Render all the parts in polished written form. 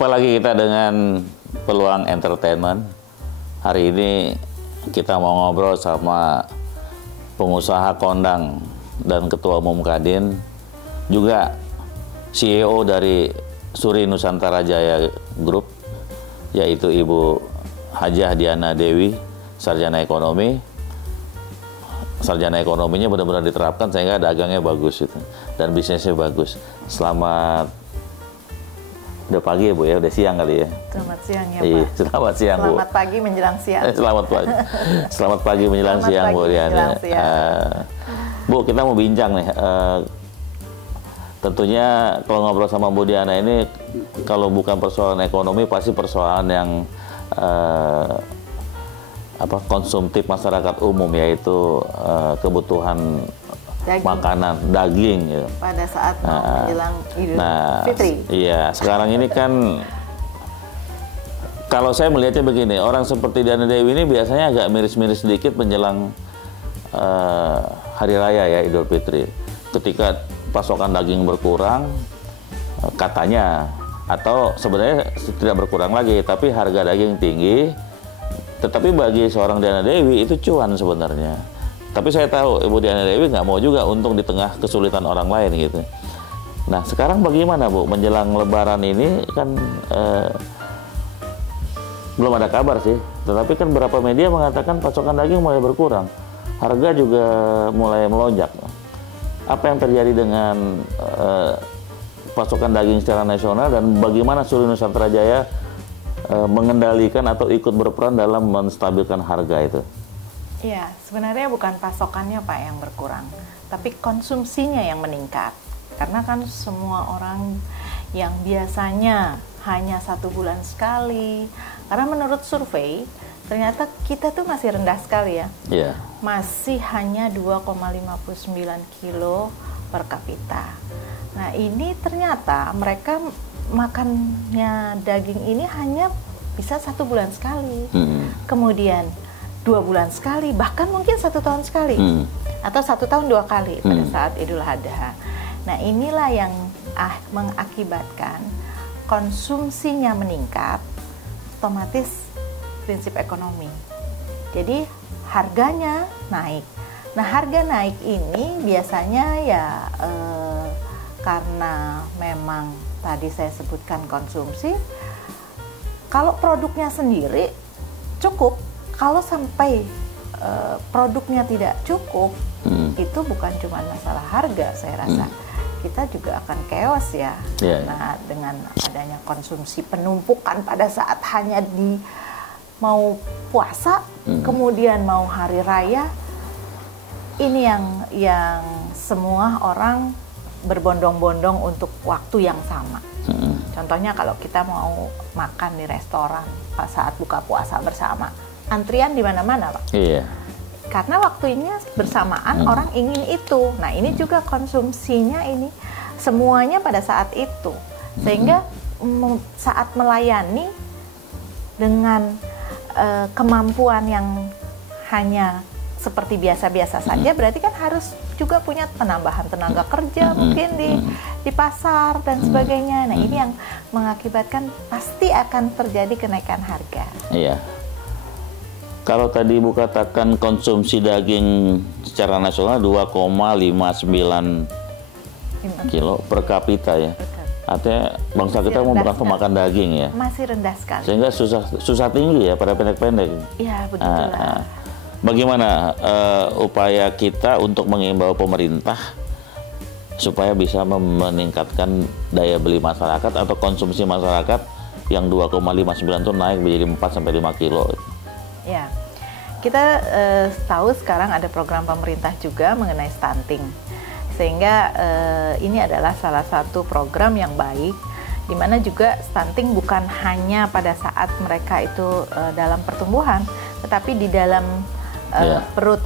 Jumpa lagi kita dengan Peluang Entertainment. Hari ini kita mau ngobrol sama pengusaha kondang dan Ketua Umum Kadin, juga CEO dari Suri Nusantara Jaya Group, yaitu Ibu Hajah Diana Dewi, sarjana ekonomi. Sarjana ekonominya benar-benar diterapkan sehingga dagangnya bagus itu dan bisnisnya bagus. Udah pagi ya Bu ya, udah siang kali ya. Selamat siang ya Iya, Pak. selamat siang Bu. Selamat pagi menjelang siang. Selamat pagi. Selamat pagi menjelang siang Bu Diana. Bu, kita mau bincang nih. Tentunya kalau ngobrol sama Bu Diana ini, kalau bukan persoalan ekonomi pasti persoalan yang konsumtif masyarakat umum, yaitu kebutuhan makanan daging gitu. Pada saat menjelang Idul Fitri. Iya, sekarang ini kan kalau saya melihatnya begini, orang seperti Diana Dewi ini biasanya agak miris-miris sedikit menjelang hari raya ya, Idul Fitri. Ketika pasokan daging berkurang katanya, atau sebenarnya tidak berkurang lagi, tapi harga daging tinggi. Tetapi bagi seorang Diana Dewi itu cuan sebenarnya. Tapi saya tahu Ibu Diana Dewi nggak mau juga untung di tengah kesulitan orang lain gitu. Nah sekarang bagaimana Bu, menjelang Lebaran ini kan belum ada kabar sih. Tetapi kan beberapa media mengatakan pasokan daging mulai berkurang, harga juga mulai melonjak. Apa yang terjadi dengan pasokan daging secara nasional, dan bagaimana Suri Nusantara Jaya mengendalikan atau ikut berperan dalam menstabilkan harga itu? Iya, sebenarnya bukan pasokannya Pak yang berkurang, tapi konsumsinya yang meningkat. Karena kan semua orang yang biasanya hanya 1 bulan sekali, karena menurut survei ternyata kita tuh masih rendah sekali ya. Yeah. Masih hanya 2,59 kilo per kapita. Nah ini ternyata mereka makannya daging ini hanya bisa 1 bulan sekali. Kemudian 2 bulan sekali, bahkan mungkin 1 tahun sekali, atau 1 tahun 2 kali pada saat Idul Adha. Nah inilah yang mengakibatkan konsumsinya meningkat, otomatis prinsip ekonomi. Jadi harganya naik. Nah harga naik ini biasanya ya karena memang tadi saya sebutkan konsumsi. Kalau produknya sendiri cukup, kalau sampai produknya tidak cukup, itu bukan cuma masalah harga, saya rasa. Kita juga akan chaos ya. Nah, dengan adanya konsumsi penumpukan pada saat hanya mau puasa, kemudian mau hari raya, ini yang semua orang berbondong-bondong untuk waktu yang sama. Contohnya kalau kita mau makan di restoran saat buka puasa bersama, antrian di mana-mana Pak. Iya. Karena waktunya bersamaan, orang ingin itu. Nah ini juga konsumsinya ini semuanya pada saat itu, sehingga saat melayani dengan kemampuan yang hanya seperti biasa-biasa saja, berarti kan harus juga punya penambahan tenaga kerja mungkin di pasar dan sebagainya. Nah ini yang mengakibatkan pasti akan terjadi kenaikan harga. Iya. Kalau tadi Ibu katakan konsumsi daging secara nasional 2,59 kilo per kapita ya. Artinya bangsa kita merupakan pemakan daging ya. Masih rendah sekali. Sehingga susah tinggi ya pada pendek-pendek. Iya begitulah. Bagaimana upaya kita untuk mengimbau pemerintah supaya bisa meningkatkan daya beli masyarakat atau konsumsi masyarakat yang 2,59 itu naik menjadi 4-5 kilo? Ya, kita tahu sekarang ada program pemerintah juga mengenai stunting, sehingga ini adalah salah satu program yang baik, di mana juga stunting bukan hanya pada saat mereka itu dalam pertumbuhan, tetapi di dalam perut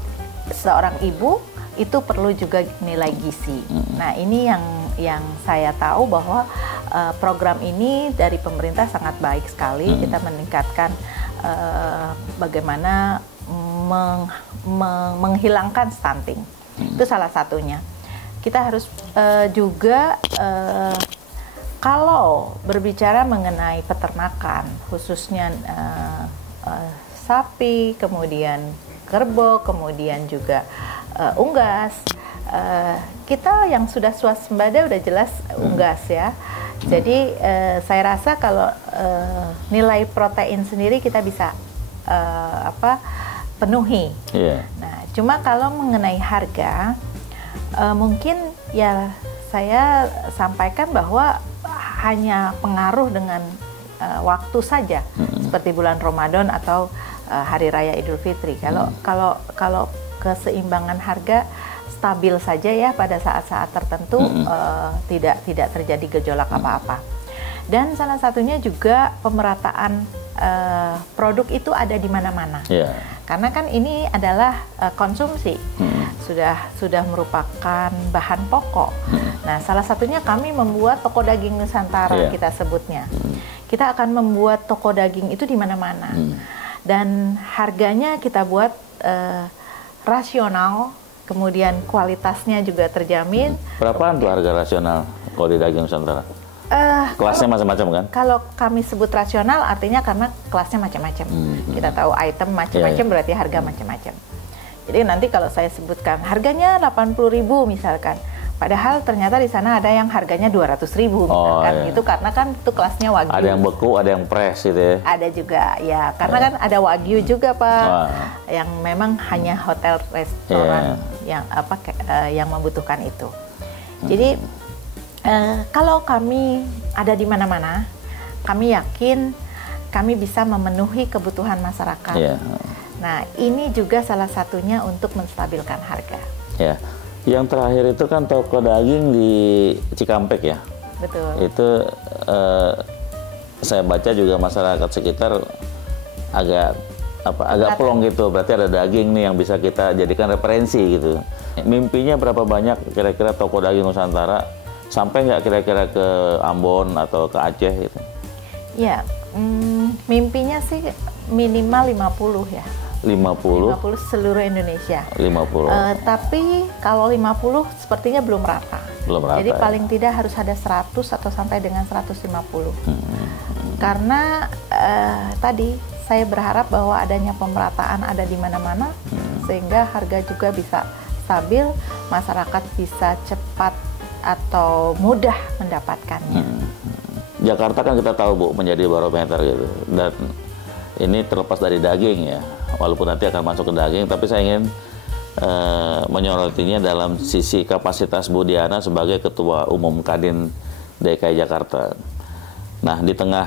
seorang ibu itu perlu juga nilai gizi. Nah ini yang saya tahu bahwa program ini dari pemerintah sangat baik sekali. Kita meningkatkan bagaimana menghilangkan stunting. Itu salah satunya. Kita harus juga Kalau berbicara mengenai peternakan, khususnya sapi, kemudian kerbau, kemudian juga unggas, kita yang sudah swasembada udah jelas unggas ya. Jadi saya rasa kalau nilai protein sendiri kita bisa penuhi. Yeah. Nah, cuma kalau mengenai harga, mungkin ya saya sampaikan bahwa hanya pengaruh dengan waktu saja, seperti bulan Ramadan atau Hari Raya Idul Fitri. Kalau keseimbangan harga stabil saja ya pada saat-saat tertentu, tidak terjadi gejolak apa-apa. Dan salah satunya juga pemerataan produk itu ada di mana-mana. Yeah. Karena kan ini adalah konsumsi, sudah merupakan bahan pokok. Nah, salah satunya kami membuat toko daging Nusantara, kita sebutnya. Kita akan membuat toko daging itu di mana-mana. Dan harganya kita buat rasional, kemudian kualitasnya juga terjamin. Berapaan tuh harga rasional kalau di daging Nusantara? Kelasnya macam-macam kan? Kalau kami sebut rasional artinya karena kelasnya macam-macam. Kita tahu item macam-macam, berarti harga macam-macam. Jadi nanti kalau saya sebutkan harganya 80.000 misalkan, padahal ternyata di sana ada yang harganya 200.000 misalkan, gitu karena kan itu kelasnya wagyu. Ada yang beku, ada yang press gitu ya. Ada juga ya, karena kan ada wagyu juga Pak, yang memang hanya hotel restoran yang membutuhkan itu. Jadi kalau kami ada di mana-mana, kami yakin kami bisa memenuhi kebutuhan masyarakat. Nah, ini juga salah satunya untuk menstabilkan harga. Ya, yang terakhir itu kan toko daging di Cikampek ya. Betul. Itu saya baca juga masyarakat sekitar agak plong gitu. Berarti ada daging nih yang bisa kita jadikan referensi gitu. Mimpinya berapa banyak kira-kira toko daging Nusantara? Sampai nggak kira-kira ke Ambon atau ke Aceh gitu? Ya, mimpinya sih minimal 50 ya. 50 seluruh Indonesia. 50. Tapi kalau 50 sepertinya belum rata. Jadi paling tidak harus ada 100 atau sampai dengan 150. Karena tadi saya berharap bahwa adanya pemerataan ada di mana-mana, sehingga harga juga bisa stabil, masyarakat bisa cepat atau mudah mendapatkannya. Jakarta kan kita tahu Bu menjadi barometer gitu, dan ini terlepas dari daging ya, walaupun nanti akan masuk ke daging, tapi saya ingin menyorotinya dalam sisi kapasitas Bu Diana sebagai Ketua Umum Kadin DKI Jakarta. Nah, di tengah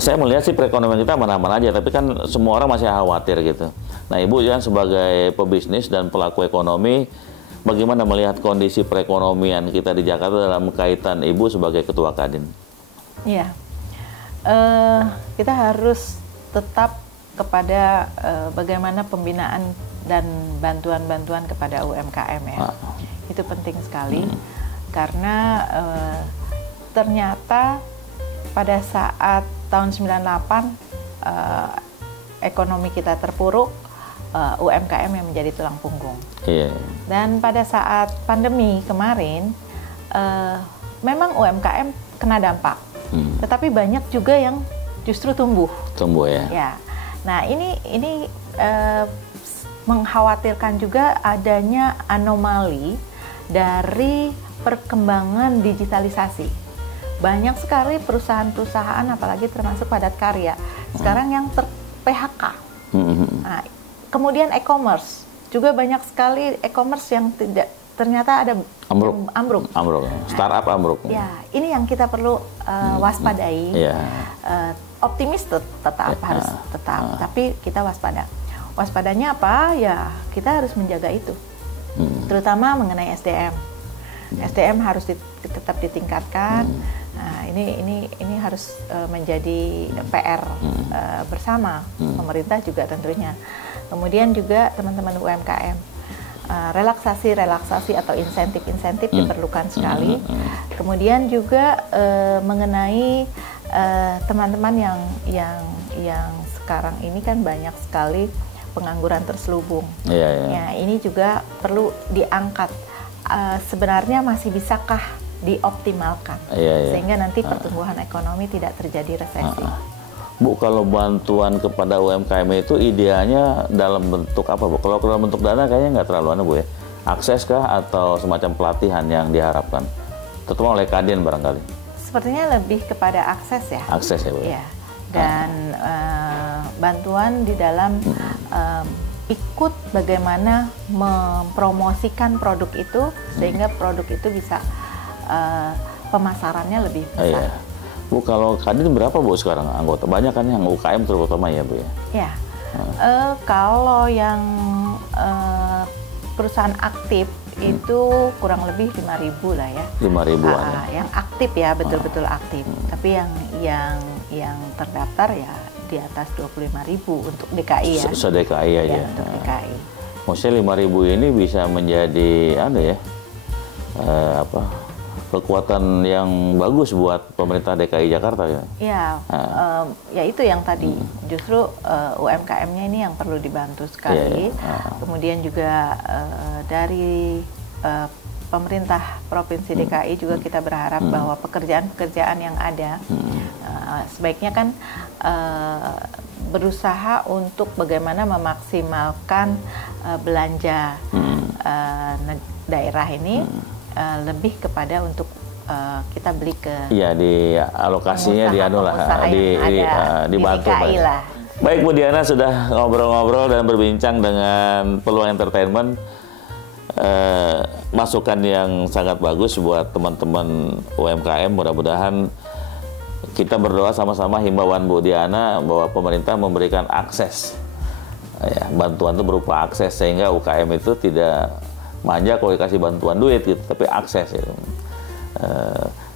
saya melihat sih perekonomian kita aman-aman aja, tapi kan semua orang masih khawatir gitu. Nah, Ibu kan sebagai pebisnis dan pelaku ekonomi, bagaimana melihat kondisi perekonomian kita di Jakarta dalam kaitan Ibu sebagai Ketua Kadin? Iya, kita harus tetap kepada bagaimana pembinaan dan bantuan-bantuan kepada UMKM ya. Itu penting sekali, karena ternyata pada saat tahun 98 ekonomi kita terpuruk, UMKM yang menjadi tulang punggung. Dan pada saat pandemi kemarin, memang UMKM kena dampak, tetapi banyak juga yang justru tumbuh. Ya. Nah, ini mengkhawatirkan juga adanya anomali dari perkembangan digitalisasi. Banyak sekali perusahaan-perusahaan, apalagi termasuk padat karya, sekarang yang ter-PHK. Nah, kemudian e-commerce, juga banyak sekali e-commerce yang ternyata ada ambruk. Startup ambruk. Ya, ini yang kita perlu waspadai. Optimis harus tetap, tapi kita waspada. Waspadanya apa? Ya, kita harus menjaga itu. Terutama mengenai SDM. SDM harus tetap ditingkatkan. Nah, ini harus menjadi PR bersama pemerintah juga tentunya. Kemudian juga teman-teman UMKM, relaksasi atau insentif diperlukan sekali. Kemudian juga mengenai teman-teman yang sekarang ini kan banyak sekali pengangguran terselubung. Ya, ini juga perlu diangkat. Sebenarnya masih bisakah dioptimalkan, sehingga nanti pertumbuhan ekonomi tidak terjadi resesi. Bu, kalau bantuan kepada UMKM itu idealnya dalam bentuk apa, Bu? Kalau dalam bentuk dana kayaknya nggak terlalu Bu ya. Akses kah atau semacam pelatihan yang diharapkan? Terutama oleh Kadin barangkali. Sepertinya lebih kepada akses ya. Akses ya, Bu. Ya. Dan bantuan di dalam ikut bagaimana mempromosikan produk itu sehingga produk itu bisa pemasarannya lebih besar. Bu, kalau Kadin berapa Bu sekarang anggota? Banyak kan yang UKM terutama ya Bu ya? Ya, kalau yang perusahaan aktif itu kurang lebih 5.000 lah ya. 5.000-an ya? Yang aktif ya, betul-betul aktif. Tapi yang terdaftar ya di atas 25.000 untuk DKI ya. Se-DKI aja? Ya, untuk DKI. Maksudnya 5.000 ini bisa menjadi kekuatan yang bagus buat pemerintah DKI Jakarta ya? Ya, ya itu yang tadi justru UMKM-nya ini yang perlu dibantu sekali. Kemudian juga dari pemerintah Provinsi DKI juga kita berharap bahwa pekerjaan-pekerjaan yang ada sebaiknya kan berusaha untuk bagaimana memaksimalkan belanja daerah ini. Lebih kepada untuk kita beli ke di alokasinya dibantu lah. Baik Bu Diana, sudah ngobrol-ngobrol dan berbincang dengan Peluang Entertainment, masukan yang sangat bagus buat teman-teman UMKM. Mudah-mudahan kita berdoa sama-sama himbauan Bu Diana bahwa pemerintah memberikan akses, bantuan itu berupa akses sehingga UKM itu tidak manja kalau dikasih bantuan duit gitu, tapi akses itu.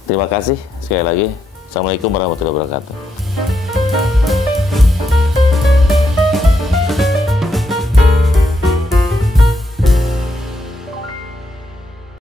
Terima kasih sekali lagi. Assalamualaikum warahmatullahi wabarakatuh.